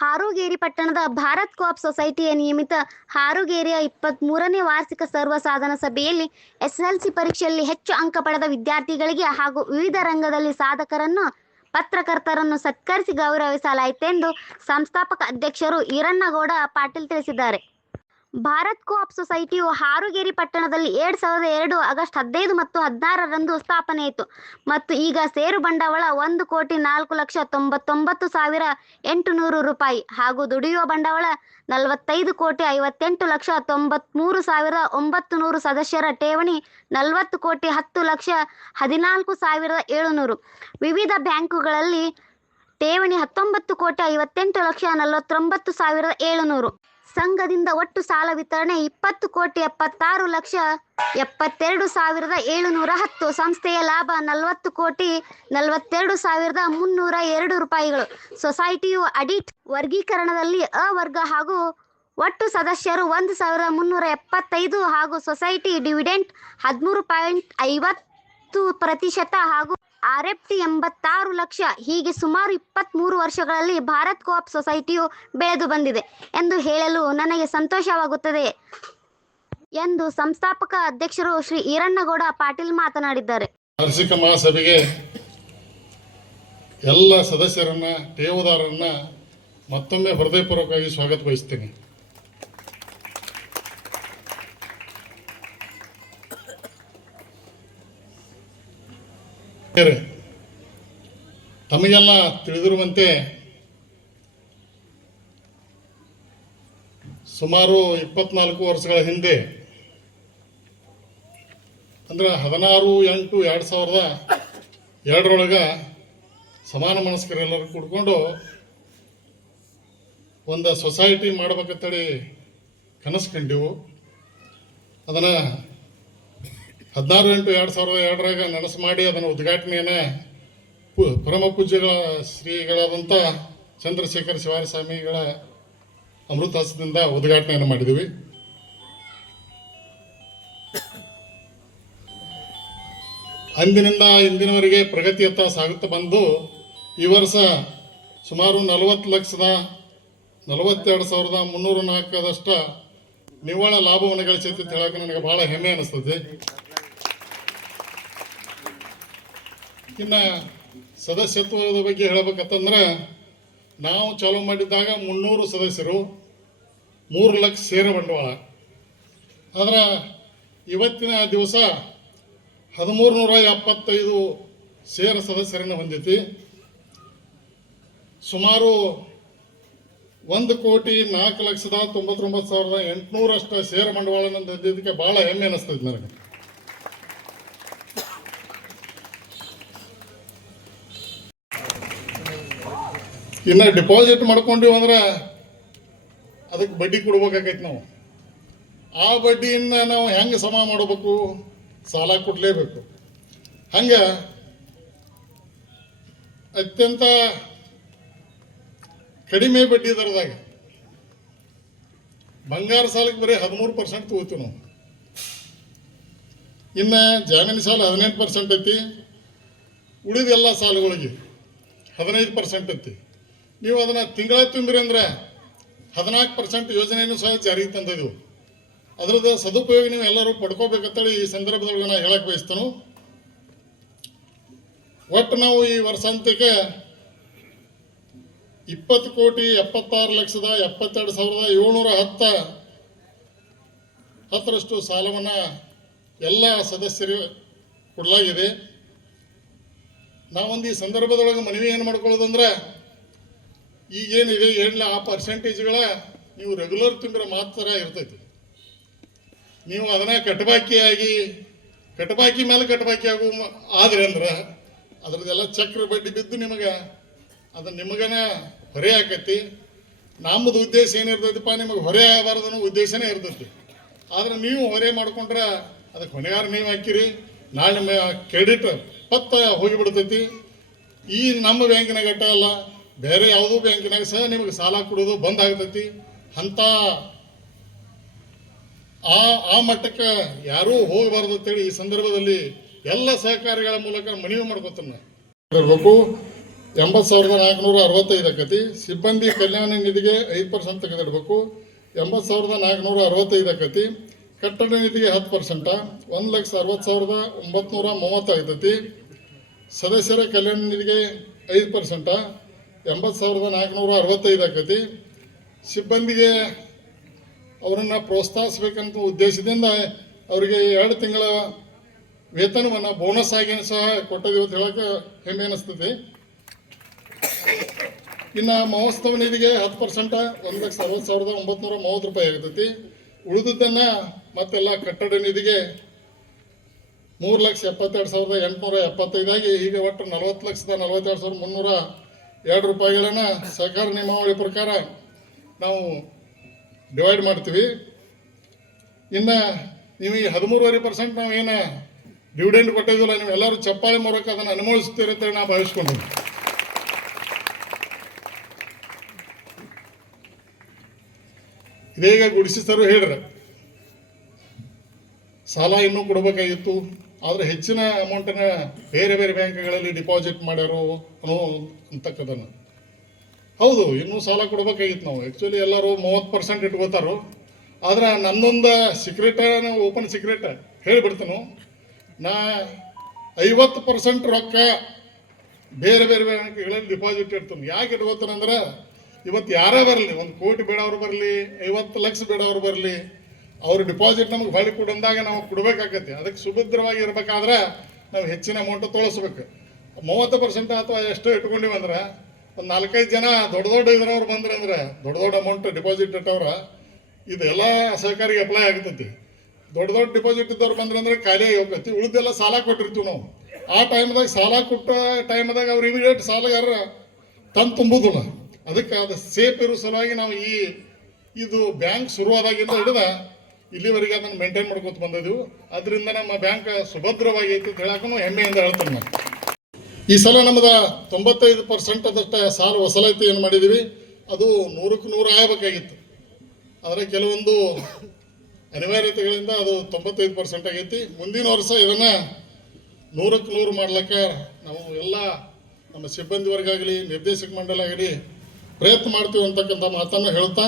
ಹಾರೋಗೇರಿ ಪಟ್ಟಣದ ಭಾರತ್ ಕೋಆಪ್ ಸೊಸೈಟಿಯ ನಿಯಮಿತ ಹಾರೋಗೇರಿಯ 23ನೇ ವಾರ್ಷಿಕ ಸರ್ವ ಸಾಧನ ಸಭೆಯಲ್ಲಿ ಎಸ್ಎಸ್ಎಲ್ಸಿ ಪರೀಕ್ಷೆಯಲ್ಲಿ ಹೆಚ್ಚು ಅಂಕ ಪಡೆದ ವಿದ್ಯಾರ್ಥಿಗಳಿಗೆ ಹಾಗೂ ವಿವಿಧ ರಂಗದಲ್ಲಿ ಸಾಧಕರನ್ನು ಪತ್ರಕರ್ತರನ್ನು ಸತ್ಕರಿಸಿ ಗೌರವಿಸಲಾಯಿತೆಂದು ಸಂಸ್ಥಾಪಕ ಅಧ್ಯಕ್ಷರು ಈರಣ್ಣಗೌಡ ಪಾಟೀಲ್ ತಿಳಿಸಿದ್ದಾರೆ. ಭಾರತ್ ಕೋಆಪ್ ಸೊಸೈಟಿಯು ಹಾರೋಗೇರಿ ಪಟ್ಟಣದಲ್ಲಿ 2002 ಆಗಸ್ಟ್ 15 ಮತ್ತು 16ರಂದು ಸ್ಥಾಪನೆಯಾಯಿತು ಮತ್ತು ಈಗ ಷೇರು ಬಂಡವಾಳ 1,04,99,800 ರೂಪಾಯಿ ಹಾಗೂ ದುಡಿಯುವ ಬಂಡವಾಳ 45,58,93,900 ಸದಸ್ಯರ ಠೇವಣಿ 40,10,10,14,700 ವಿವಿಧ ಬ್ಯಾಂಕುಗಳಲ್ಲಿ ಠೇವಣಿ 19,58,49,700 ಸಂಘದಿಂದ ಒಟ್ಟು ಸಾಲ ವಿತರಣೆ 20,76,72,710 ಸಂಸ್ಥೆಯ ಲಾಭ 40,42,302 ರೂಪಾಯಿಗಳು. ಸೊಸೈಟಿಯು ಆಡಿಟ್ ವರ್ಗೀಕರಣದಲ್ಲಿ ಅ ವರ್ಗ ಹಾಗೂ ಒಟ್ಟು ಸದಸ್ಯರು 1,375 ಹಾಗೂ ಸೊಸೈಟಿ ಡಿವಿಡೆಂಟ್ 13.50% ಹಾಗೂ ಆರ್ಎಫ್ಟಿ 86 ಲಕ್ಷ. ಹೀಗೆ ಸುಮಾರು 23 ವರ್ಷಗಳಲ್ಲಿ ಭಾರತ್ ಕೋಆಪ್ ಸೊಸೈಟಿಯು ಬೆಳೆದು ಬಂದಿದೆ ಎಂದು ಹೇಳಲು ನನಗೆ ಸಂತೋಷವಾಗುತ್ತದೆ ಎಂದು ಸಂಸ್ಥಾಪಕ ಅಧ್ಯಕ್ಷರು ಶ್ರೀ ಈರಣ್ಣಗೌಡ ಪಾಟೀಲ್ ಮಾತನಾಡಿದ್ದಾರೆ. ವಾರ್ಷಿಕ ಮಹಾಸಭೆಗೆ ಎಲ್ಲ ಸದಸ್ಯರನ್ನ ಠೇವುದಾರರನ್ನ ಮತ್ತೊಮ್ಮೆ ಹೃದಯಪೂರ್ವಕವಾಗಿ ಸ್ವಾಗತ ಬಯಸ್ತೇನೆ. ತಮಗೆಲ್ಲ ತಿಳಿದಿರುವಂತೆ ಸುಮಾರು 24 ವರ್ಷಗಳ ಹಿಂದೆ ಅಂದ್ರೆ 16/8/2002 ಸಮಾನ ಮನಸ್ಕರೆಲ್ಲರೂ ಕೂಡ್ಕೊಂಡು ಒಂದು ಸೊಸೈಟಿ ಮಾಡ್ಬೇಕಂತೇಳಿ ಕನಸು ಕಂಡೆವು. ಅದನ್ನು 16/8/2002 ನನಸು ಮಾಡಿ ಅದನ್ನು ಉದ್ಘಾಟನೆಯನ್ನು ಪರಮ ಪೂಜ್ಯಗಳ ಶ್ರೀಗಳಾದಂಥ ಚಂದ್ರಶೇಖರ ಶಿವಾರಿ ಸ್ವಾಮಿಗಳ ಅಮೃತಹಸ್ತದಿಂದ ಉದ್ಘಾಟನೆಯನ್ನು ಮಾಡಿದ್ದೀವಿ. ಅಂದಿನಿಂದ ಇಂದಿನವರೆಗೆ ಪ್ರಗತಿಯತ್ತ ಸಾಗುತ್ತಾ ಬಂದು ಈ ವರ್ಷ ಸುಮಾರು 40,42,304 ನಿವ್ವಳ ಲಾಭವನ್ನು ಗಳಿಸೈತಿ ಅಂತ ಹೇಳಕ್ಕೆ ನನಗೆ ಭಾಳ ಹೆಮ್ಮೆ ಅನಿಸ್ತದೆ. ಇನ್ನು ಸದಸ್ಯತ್ವದ ಬಗ್ಗೆ ಹೇಳಬೇಕಂತಂದ್ರೆ ನಾವು ಚಾಲೂ ಮಾಡಿದ್ದಾಗ 300 ಸದಸ್ಯರು 3 ಲಕ್ಷ ಷೇರು ಬಂಡವಾಳ. ಆದ್ರೆ ಇವತ್ತಿನ ದಿವಸ 1,375 ಷೇರು ಸದಸ್ಯರನ್ನು ಹೊಂದೈತಿ. ಸುಮಾರು 1,04,99,800 ಅಷ್ಟು ಷೇರು ಬಂಡವಾಳವನ್ನು ಹೊಂದಿದ್ದಕ್ಕೆ ಭಾಳ ಹೆಮ್ಮೆ ಅನಿಸ್ತದೆ ನನಗೆ. ಇನ್ನು ಡಿಪಾಸಿಟ್ ಮಾಡ್ಕೊಂಡಿವಿ ಅಂದ್ರೆ ಅದಕ್ಕೆ ಬಡ್ಡಿ ಕೊಡ್ಬೇಕಾಗೈತಿ. ನಾವು ಆ ಬಡ್ಡಿಯನ್ನು ನಾವು ಹೆಂಗೆ ಸಮ ಮಾಡಬೇಕು? ಸಾಲ ಕೊಡಲೇಬೇಕು. ಹಂಗೆ ಅತ್ಯಂತ ಕಡಿಮೆ ಬಡ್ಡಿ ದರದಾಗ ಬಂಗಾರ ಸಾಲಕ್ಕೆ ಬರೀ 13% ತಗೋತೀವಿ ನಾವು. ಇನ್ನು ಜಾಮೀನು ಸಾಲ 18% ಐತಿ. ಉಳಿದ ಎಲ್ಲ ಸಾಲಗಳಿಗೆ 15% ಐತಿ. ನೀವು ಅದನ್ನು ತಿಂಗಳ ತುಂಬಿರಿ ಅಂದ್ರೆ 14% ಯೋಜನೆಯನ್ನು ಸಹ ಜಾರಿಗೆ ತಂದಿದ್ದೆವು. ಅದರದ್ದು ಸದುಪಯೋಗ ನೀವು ಎಲ್ಲರೂ ಪಡ್ಕೋಬೇಕಂತೇಳಿ ಈ ಸಂದರ್ಭದೊಳಗೆ ನಾನು ಹೇಳಕ್ಕೆ ಬಯಸ್ತೇನೆ. ಒಟ್ಟು ನಾವು ಈ ವರ್ಷಾಂತ್ಯಕ್ಕೆ 20,76,72,710 ಸಾಲವನ್ನು ಎಲ್ಲ ಸದಸ್ಯರು ಕೊಡಲಾಗಿದೆ. ನಾವೊಂದು ಈ ಸಂದರ್ಭದೊಳಗೆ ಮನವಿ ಏನು ಮಾಡ್ಕೊಳ್ಳೋದಂದ್ರೆ, ಈಗೇನಿದೆ ಏನಿಲ್ಲ ಆ ಪರ್ಸೆಂಟೇಜ್ಗಳ ನೀವು ರೆಗ್ಯುಲರ್ ತುಂಬಿರೋ ಮಾತ್ರ ಇರ್ತೈತಿ. ನೀವು ಅದನ್ನು ಕಟಬಾಕಿ ಮೇಲೆ ಕಟಬಾಕಿ ಆದ್ರೆ ಅಂದ್ರೆ ಅದ್ರದ್ದೆಲ್ಲ ಚಕ್ರ ಬಡ್ಡಿ ಬಿದ್ದು ನಿಮಗನ ಹೊರೆ ಆಕೈತಿ. ನಮ್ಮದು ಉದ್ದೇಶ ಏನಿರ್ತೈತಿಪ್ಪ, ನಿಮಗೆ ಹೊರೆ ಆಗಬಾರ್ದು ಅನ್ನೋ ಉದ್ದೇಶನೇ ಇರ್ತೈತಿ. ಆದ್ರೆ ನೀವು ಹೊರೆ ಮಾಡ್ಕೊಂಡ್ರೆ ಅದಕ್ಕೆ ಹೊಣೆಗಾರ ನೀವು ಹಾಕಿರಿ. ನಾಳೆ ನಿಮ್ಮ ಕ್ರೆಡಿಟ್ ಪತ್ತ ಹೋಗಿಬಿಡ್ತೈತಿ. ಈ ನಮ್ಮ ಬ್ಯಾಂಕಿನಾಗ ಅಟ್ಟ ಅಲ್ಲ, ಬೇರೆ ಯಾವುದೋ ಬ್ಯಾಂಕಿನಾಗ ಸಹ ನಿಮಗೆ ಸಾಲ ಕೊಡೋದು ಬಂದ್ ಆಗ್ತೈತಿ. ಅಂತ ಆ ಮಟ್ಟಕ್ಕೆ ಯಾರೂ ಹೋಗಬಾರ್ದು ಅಂತೇಳಿ ಈ ಸಂದರ್ಭದಲ್ಲಿ ಎಲ್ಲ ಸಹಕಾರಿಗಳ ಮೂಲಕ ಮನವಿ ಮಾಡ್ಕೊತಾನೆ ಇರಬೇಕು. 80,465 ಆಕತಿ. ಸಿಬ್ಬಂದಿ ಕಲ್ಯಾಣ ನಿಧಿಗೆ 5% ತೆಗೆದಿಡಬೇಕು. 80,465 ಆಕತಿ. ಕಟ್ಟಡ ನಿಧಿಗೆ 10%, 1,60,930 ಆಗ್ತೈತಿ. ಸದಸ್ಯರ ಕಲ್ಯಾಣ ನಿಧಿಗೆ 5%, 80,465 ಆಕತಿ. ಸಿಬ್ಬಂದಿಗೆ ಅವರನ್ನು ಪ್ರೋತ್ಸಾಹಿಸಬೇಕಂತ ಉದ್ದೇಶದಿಂದ ಅವರಿಗೆ 2 ತಿಂಗಳ ವೇತನವನ್ನು ಬೋನಸ್ ಆಗಿ ಸಹ ಕೊಟ್ಟದಿವೆ ಅಂತ ಹೇಳಕ್ಕೆ ಹೆಮ್ಮೆ ಅನಿಸ್ತದೆ. ಇನ್ನು ಮಹೋತ್ಸವ ನಿಧಿಗೆ 10%, 1,60,930 ರೂಪಾಯಿ ಆಗ್ತೈತಿ. ಉಳಿದದ್ದನ್ನು ಮತ್ತೆಲ್ಲ ಕಟ್ಟಡ ನಿಧಿಗೆ 3,72,875 ಆಗಿ ಈಗ ಒಟ್ಟು 40,42,302 ರೂಪಾಯಿಗಳನ್ನು ಸಹಕಾರ ನಿಯಮಾವಳಿ ಪ್ರಕಾರ ನಾವು ಡಿವೈಡ್ ಮಾಡ್ತೀವಿ. ಇನ್ನು ನೀವು ಈ 13.5% ನಾವೇನು ಡಿವಿಡೆಂಡ್ ಕೊಟ್ಟಿದ್ದಿಲ್ಲ, ನೀವು ಎಲ್ಲರೂ ಚಪ್ಪಾಳೆ ಮೂಲಕ ಅದನ್ನು ಅನುಮೋದಿಸ್ತೀರಂತೇಳಿ ನಾವು ಭಾವಿಸ್ಕೊಂಡಿದ್ವಿ. ಇದೀಗ ಗುಡಿಸಿ ಸರ್ ಹೇಳ್ರೆ ಸಾಲ ಇನ್ನೂ ಕೊಡಬೇಕಾಗಿತ್ತು, ಆದರೆ ಹೆಚ್ಚಿನ ಅಮೌಂಟನ್ನು ಬೇರೆ ಬೇರೆ ಬ್ಯಾಂಕ್ಗಳಲ್ಲಿ ಡಿಪಾಸಿಟ್ ಮಾಡ್ಯಾರೋ ಅಂತಕ್ಕದನ್ನು. ಹೌದು, ಇನ್ನೂ ಸಾಲ ಕೊಡಬೇಕಾಗಿತ್ತು. ನಾವು ಆ್ಯಕ್ಚುಲಿ ಎಲ್ಲರೂ 30% ಇಟ್ಕೋತಾರೋ. ಆದ್ರೆ ನನ್ನೊಂದು ಸೀಕ್ರೆಟ್, ಓಪನ್ ಸೀಕ್ರೆಟ್ ಹೇಳಿಬಿಡ್ತೇನೆ. ನಾ 50% ರೊಕ್ಕ ಬೇರೆ ಬೇರೆ ಬ್ಯಾಂಕ್ಗಳಲ್ಲಿ ಡಿಪಾಸಿಟ್ ಇಡ್ತೀನಿ. ಯಾಕೆ ಇಟ್ಕೋತಾನೆ ಅಂದ್ರೆ, ಇವತ್ತು ಯಾರೇ ಬರಲಿ, 1 ಕೋಟಿ ಬೇಡವ್ರು ಬರಲಿ, 50 ಲಕ್ಷ ಬೇಡವ್ರು ಬರಲಿ, ಅವ್ರ ಡಿಪಾಸಿಟ್ ನಮ್ಗೆ ಹೊಳಿ ಕೊಡಂದಾಗ ನಾವು ಕೊಡಬೇಕಾಗತ್ತೆ. ಅದಕ್ಕೆ ಸುಭದ್ರವಾಗಿ ಇರಬೇಕಾದ್ರೆ ನಾವು ಹೆಚ್ಚಿನ ಅಮೌಂಟ್ ತೊಳಸ್ಬೇಕು. 30% ಅಥವಾ ಎಷ್ಟು ಇಟ್ಕೊಂಡಿವಂದ್ರೆ ಒಂದು 4-5 ಜನ ದೊಡ್ಡ ಇದ್ರವ್ರು ಬಂದ್ರೆ ಅಂದ್ರೆ ದೊಡ್ಡ ಅಮೌಂಟ್ ಡಿಪಾಸಿಟ್ ಇಟ್ಟವ್ರ ಇದೆಲ್ಲ ಸಹಕಾರಿಗೆ ಅಪ್ಲೈ ಆಗ್ತೈತಿ. ದೊಡ್ಡ ಡಿಪಾಸಿಟ್ ಇದ್ದವ್ರು ಬಂದ್ರೆ ಅಂದ್ರೆ ಖಾಲಿ ಹೋಗ್ತೈತಿ. ಉಳಿದೆಲ್ಲ ಸಾಲ ಕೊಟ್ಟಿರ್ತೀವಿ ನಾವು. ಆ ಟೈಮ್ದಾಗ ಸಾಲ ಕೊಟ್ಟ ಟೈಮ್ದಾಗ ಅವ್ರು ಇಮಿಡಿಯೇಟ್ ಸಾಲಗಾರ ತಂದು ತುಂಬುದಿಲ್ಲ. ಅದಕ್ಕೆ ಅದು ಸೇಫ್ ಇರೋ ಸಲುವಾಗಿ ನಾವು ಇದು ಬ್ಯಾಂಕ್ ಶುರುವಾದಾಗಿಂದ ಹಿಡಿದ ಇಲ್ಲಿವರೆಗೆ ಅದನ್ನು ಮೇಂಟೈನ್ ಮಾಡ್ಕೊತ ಬಂದಿದ್ದೀವಿ. ಅದರಿಂದ ನಮ್ಮ ಬ್ಯಾಂಕ್ ಸುಭದ್ರವಾಗಿ ಐತಿ ಅಂತ ಹೇಳಕ್ಕೂ ಹೆಮ್ಮೆಯಿಂದ ಹೇಳ್ತೇನೆ ನಾನು. ಈ ಸಲ ನಮ್ಮದು 95% ಅದಷ್ಟು ಸಾಲ ವಸೂಲಾತಿ ಏನು ಮಾಡಿದ್ದೀವಿ, ಅದು 100ಕ್ಕೆ 100 ಆಗಬೇಕಾಗಿತ್ತು. ಆದರೆ ಕೆಲವೊಂದು ಅನಿವಾರ್ಯತೆಗಳಿಂದ ಅದು 95% ಆಗೈತಿ. ಮುಂದಿನ ವರ್ಷ ಇದನ್ನು 100ಕ್ಕೆ 100 ಮಾಡ್ಲಿಕ್ಕೆ ನಾವು ಎಲ್ಲ ನಮ್ಮ ಸಿಬ್ಬಂದಿ ವರ್ಗ ಆಗಲಿ, ನಿರ್ದೇಶಕ ಮಂಡಳಿ ಆಗಲಿ ಪ್ರಯತ್ನ ಮಾಡ್ತೀವಿ ಅಂತಕ್ಕಂಥ ಮಾತನ್ನು ಹೇಳ್ತಾ,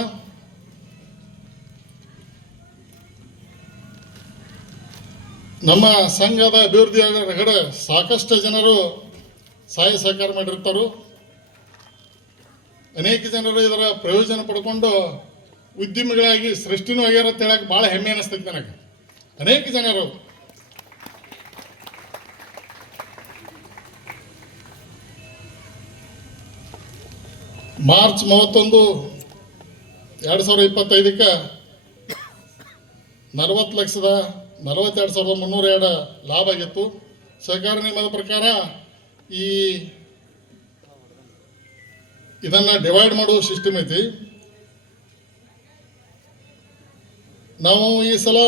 ನಮ್ಮ ಸಂಘದ ಅಭಿವೃದ್ಧಿ ರಗಡೆ ಸಾಕಷ್ಟು ಜನರು ಸಹಾಯ ಸಹಕಾರ ಮಾಡಿರ್ತಾರೆ. ಅನೇಕ ಜನರು ಇದರ ಪ್ರಯೋಜನ ಪಡ್ಕೊಂಡು ಉದ್ಯಮಿಗಳಾಗಿ ಸೃಷ್ಟಿನೂ ಆಗ್ಯಾರ ಅಂತ ಹೇಳಕ್ಕೆ ಭಾಳ ಹೆಮ್ಮೆ ಅನಿಸ್ತೈತೆ ನನಗೆ. ಅನೇಕ ಜನರು ಮಾರ್ಚ್ 31, 2025ಕ್ಕೆ 40,42,302 ಲಾಭ ಆಗಿತ್ತು. ಸಹಕಾರ ನಿಯಮದ ಪ್ರಕಾರ ಇದನ್ನು ಡಿವೈಡ್ ಮಾಡುವ ಸಿಸ್ಟಮ್ ಐತಿ. ನಾವು ಈ ಸಲ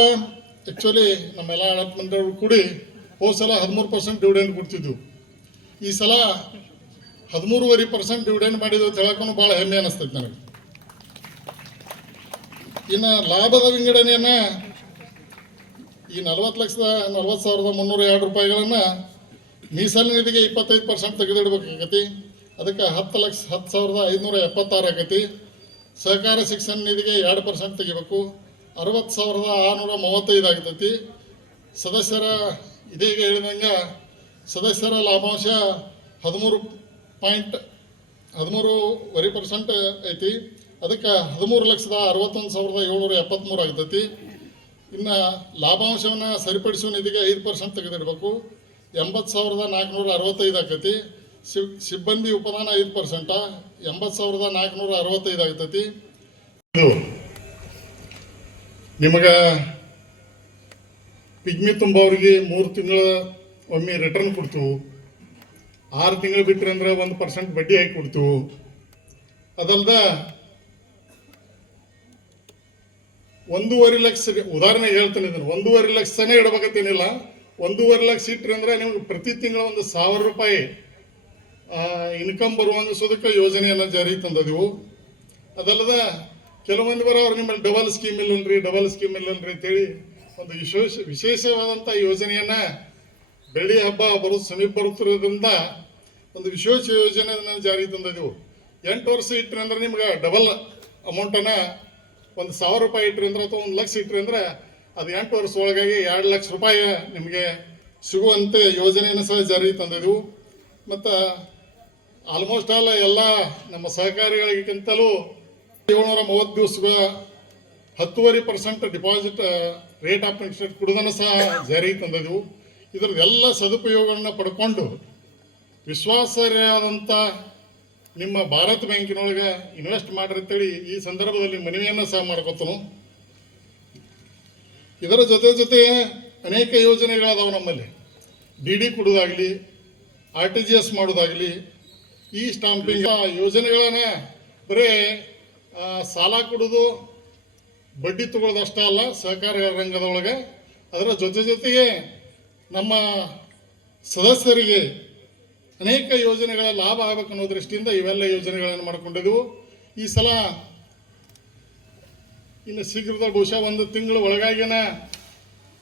ಆ್ಯಕ್ಚುಲಿ ನಮ್ಮೆಲ್ಲ ಆಡಳಿತ ಮಂಡಳಿಗಳು ಕೂಡಿ ಹೋದ ಸಲ 13% ಡಿವಿಡೆಂಡ್ ಕೊಡ್ತಿದ್ವು. ಈ ಸಲ 13.5% ಡಿವಿಡೆಂಡ್ ಮಾಡಿದ್ವು ಅಂತ ಹೇಳಕ್ಕೂ ಭಾಳ ಹೆಮ್ಮೆ ಅನ್ನಿಸ್ತೈತೆ ನನಗೆ. ಇನ್ನು ಲಾಭದ ವಿಂಗಡಣೆಯನ್ನು ಈ 40,40,302 ರೂಪಾಯಿಗಳನ್ನು ಮೀಸಲು ನಿಧಿಗೆ 25% ತೆಗೆದಿಡಬೇಕಾಗತಿ. ಅದಕ್ಕೆ 10,10,576 ಆಗತಿ. ಸಹಕಾರ ಶಿಕ್ಷಣ ನಿಧಿಗೆ 2% ತೆಗಿಬೇಕು, 60,635 ಆಗ್ತೈತಿ. ಸದಸ್ಯರ ಇದೀಗ ಹೇಳಿದಂಗೆ ಸದಸ್ಯರ ಲಾಭಾಂಶ 13.13% ಐತಿ. ಅದಕ್ಕೆ 13,61,773 ಆಗ್ತೈತಿ. ಇನ್ನು ಲಾಭಾಂಶವನ್ನು ಸರಿಪಡಿಸುವ ನಿಧಿಗೆ 5% ತೆಗೆದಿಡಬೇಕು, 80,465 ಆಕತಿ. ಸಿಬ್ಬಂದಿ ಉಪದಾನ 5%, 80,465 ಆಗ್ತೈತಿ. ಇದು ನಿಮಗೆ ಪಿಗ್ಮಿ ತುಂಬವ್ರಿಗೆ 3 ತಿಂಗಳ ಒಮ್ಮೆ ರಿಟರ್ನ್ ಕೊಡ್ತೀವಿ. 6 ತಿಂಗಳು ಬಿಟ್ಟರೆ ಅಂದ್ರೆ 1% ಬಡ್ಡಿ ಹಾಕಿ ಕೊಡ್ತೀವಿ. ಅದಲ್ದ 1.5 ಲಕ್ಷ, ಉದಾಹರಣೆಗೆ ಹೇಳ್ತೀನಿ ಇದನ್ನು, 1.5 ಲಕ್ಷನೇ ಇಡಬೇಕತ್ತೇನಿಲ್ಲ. 1.5 ಲಕ್ಷ ಇಟ್ಟರೆ ಅಂದರೆ ನಿಮ್ಗೆ ಪ್ರತಿ ತಿಂಗಳು 1,000 ರೂಪಾಯಿ ಇನ್ಕಮ್ ಬರುವಂಗಿಸೋದಕ್ಕೆ ಯೋಜನೆಯನ್ನು ಜಾರಿಗೆ ತಂದಿದ್ದೆವು. ಅದಲ್ಲದ ಕೆಲವೊಂದು ಬರೋರು ನಿಮ್ಮಲ್ಲಿ ಡಬಲ್ ಸ್ಕೀಮ್ ಇಲ್ಲನ್ರಿ ಅಂತೇಳಿ ಒಂದು ವಿಶೇಷವಾದಂಥ ಯೋಜನೆಯನ್ನು ಬೆಳ್ಳಿ ಹಬ್ಬ ಸಮೀಪ ಬರುತ್ತಿರೋದ್ರಿಂದ ಒಂದು ವಿಶೇಷ ಯೋಜನೆಯನ್ನು ಜಾರಿಗೆ ತಂದಿದ್ದೆವು. 8 ವರ್ಷ ಇಟ್ಟರೆ ಅಂದ್ರೆ ನಿಮ್ಗೆ ಡಬಲ್ ಅಮೌಂಟನ್ನು, ಒಂದು 1000 ರೂಪಾಯಿ ಇಟ್ಟರೆ ಅಂದ್ರೆ ಅಥವಾ 1 ಲಕ್ಷ ಇಟ್ಟರೆ ಅಂದ್ರೆ ಅದು 8 ವರ್ಷ ಒಳಗಾಗಿ 2 ಲಕ್ಷ ರೂಪಾಯಿ ನಿಮಗೆ ಸಿಗುವಂತೆ ಯೋಜನೆಯನ್ನು ಸಹ ಜಾರಿಗೆ ತಂದಿದ್ದೆವು. ಮತ್ತು ಆಲ್ಮೋಸ್ಟ್ ಆಲ್ ಎಲ್ಲ ನಮ್ಮ ಸಹಕಾರಿಗಳಿಗಿಂತಲೂ 730 ದಿವಸಗಳ 10.5% ಡಿಪಾಸಿಟ್ ರೇಟ್ ಆಫ್ ಇಂಟ್ರೆಸ್ಟ್ ಕೊಡೋದನ್ನು ಸಹ ಜಾರಿಗೆ ತಂದಿದ್ದೆವು. ಇದರದ್ದೆಲ್ಲ ಸದುಪಯೋಗವನ್ನು ಪಡ್ಕೊಂಡು ವಿಶ್ವಾಸಾರ್ಹವಾದಂಥ ನಿಮ್ಮ ಭಾರತ ಬ್ಯಾಂಕಿನೊಳಗೆ ಇನ್ವೆಸ್ಟ್ ಮಾಡಿರ್ತೇಳಿ ಈ ಸಂದರ್ಭದಲ್ಲಿ ಮನವಿಯನ್ನು ಸಹ ಮಾಡ್ಕೊತನು. ಇದರ ಜೊತೆ ಅನೇಕ ಯೋಜನೆಗಳದಾವೆ ನಮ್ಮಲ್ಲಿ. DD ಕೊಡೋದಾಗಲಿ, RTGS ಮಾಡೋದಾಗಲಿ, ಈ ಸ್ಟಾಂಪಿಂಗ್ ಯೋಜನೆಗಳನ್ನು ಬರೀ ಸಾಲ ಕೊಡೋದು, ಬಡ್ಡಿ ತಗೊಳ್ಳೋದಷ್ಟೇ ಅಲ್ಲ ಸಹಕಾರ ರಂಗದೊಳಗೆ. ಅದರ ಜೊತೆಗೆ ನಮ್ಮ ಸದಸ್ಯರಿಗೆ ಅನೇಕ ಯೋಜನೆಗಳ ಲಾಭ ಆಗಬೇಕು ಅನ್ನೋ ದೃಷ್ಟಿಯಿಂದ ಇವೆಲ್ಲ ಯೋಜನೆಗಳನ್ನು ಮಾಡಿಕೊಂಡಿದ್ದೆವು. ಈ ಸಲ ಇನ್ನು ಶೀಘ್ರದಲ್ಲಿ ಬಹುಶಃ 1 ತಿಂಗಳ ಒಳಗಾಗಿನ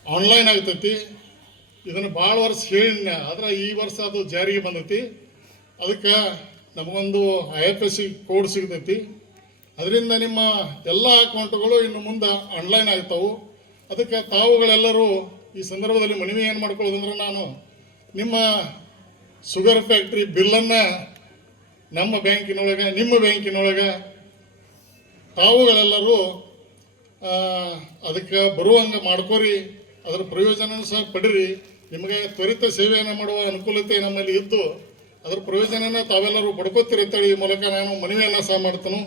ಆನ್ಲೈನ್ ಆಗ್ತೈತಿ. ಇದನ್ನು ಭಾಳ ವರ್ಷ ಹೇಳಿನ, ಆದ್ರೆ ಈ ವರ್ಷ ಅದು ಜಾರಿಗೆ ಬಂದೈತಿ. ಅದಕ್ಕೆ ನಮಗೊಂದು IFSC ಕೋಡ್ ಸಿಗ್ತೈತಿ. ಅದರಿಂದ ನಿಮ್ಮ ಎಲ್ಲ ಅಕೌಂಟ್ಗಳು ಇನ್ನು ಮುಂದೆ ಆನ್ಲೈನ್ ಆಗ್ತಾವೆ. ಅದಕ್ಕೆ ತಾವುಗಳೆಲ್ಲರೂ ಈ ಸಂದರ್ಭದಲ್ಲಿ ಮನವಿ ಏನು ಮಾಡ್ಕೊಳ್ಳೋದಂದ್ರೆ, ನಾನು ನಿಮ್ಮ ಶುಗರ್ ಫ್ಯಾಕ್ಟ್ರಿ ಬಿಲ್ಲನ್ನು ನಮ್ಮ ಬ್ಯಾಂಕಿನೊಳಗೆ, ನಿಮ್ಮ ಬ್ಯಾಂಕಿನೊಳಗೆ ತಾವುಗಳೆಲ್ಲರೂ ಅದಕ್ಕೆ ಬರುವಂಗೆ ಮಾಡ್ಕೋರಿ. ಅದರ ಪ್ರಯೋಜನ ಸಹ ಪಡಿರಿ. ನಿಮಗೆ ತ್ವರಿತ ಸೇವೆಯನ್ನು ಮಾಡುವ ಅನುಕೂಲತೆ ನಮ್ಮಲ್ಲಿ ಇದ್ದು ಅದರ ಪ್ರಯೋಜನನ ತಾವೆಲ್ಲರೂ ಪಡ್ಕೋತಿರುತ್ತೇಳಿ ಈ ಮೂಲಕ ನಾನು ಮನವಿಯನ್ನು ಸಹ ಮಾಡ್ತೇನೆ.